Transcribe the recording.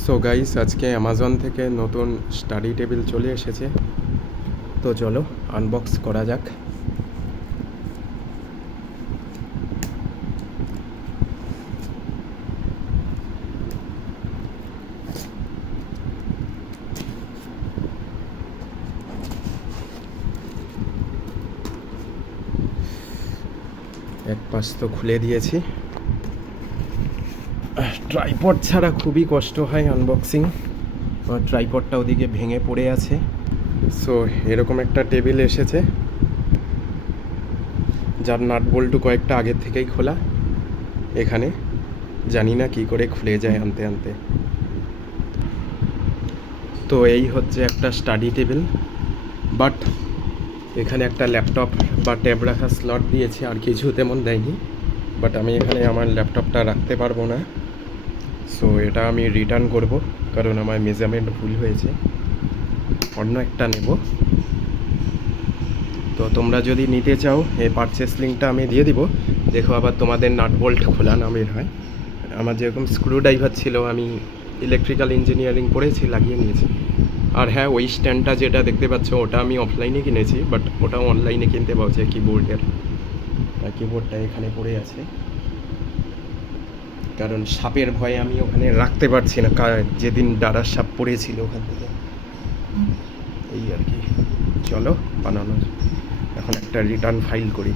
So guys, আজকে Amazon থেকে নতুন স্টাডি টেবিল চলে এসেছে। তো চলো আনবক্স করা যাক। এক পাশ তো খুলে দিয়েছি। ট্রাইপড ছাড়া খুবই কষ্ট হয় আনবক্সিং। ট্রাইপডটা ওদিকে ভেঙে পড়ে আছে। সো এরকম একটা টেবিল এসেছে, যার নাট বল্টু কয়েকটা আগের থেকেই খোলা। এখানে জানি না কি করে খুলে যায় আনতে আনতে। তো এই হচ্ছে একটা স্টাডি টেবিল, বাট এখানে একটা ল্যাপটপ বা ট্যাব রাখার স্লট দিয়েছে, আর কিছু তেমন দেয়নি। বাট আমি এখানে আমার ল্যাপটপটা রাখতে পারবো না। সো এটা আমি রিটার্ন করব, কারণ আমার মেজারমেন্ট ভুল হয়েছে। অন্য একটা নেব। তো তোমরা যদি নিতে চাও, এই পারচেস লিঙ্কটা আমি দিয়ে দিব। দেখো আবার তোমাদের নাট বোল্ট খোলা না বের হয়। আমার যেরকম স্ক্রু ড্রাইভার ছিল, আমি ইলেকট্রিক্যাল ইঞ্জিনিয়ারিং পড়েছি, লাগিয়ে নিয়েছি। আর হ্যাঁ, ওই স্ট্যান্ডটা যেটা দেখতে পাচ্ছ, ওটা আমি অফলাইনে কিনেছি, বাট ওটাও অনলাইনে কিনতে পারছে। কিবোর্ডটা এখানে পড়ে আছে, কারণ সাপের ভয়ে আমি ওখানে রাখতে পারছি না, যেদিন ডাড়ার সাপ পড়েছিল ওখান থেকে। এই আর কি। চলো বানানো, এখন একটা রিটার্ন ফাইল করি।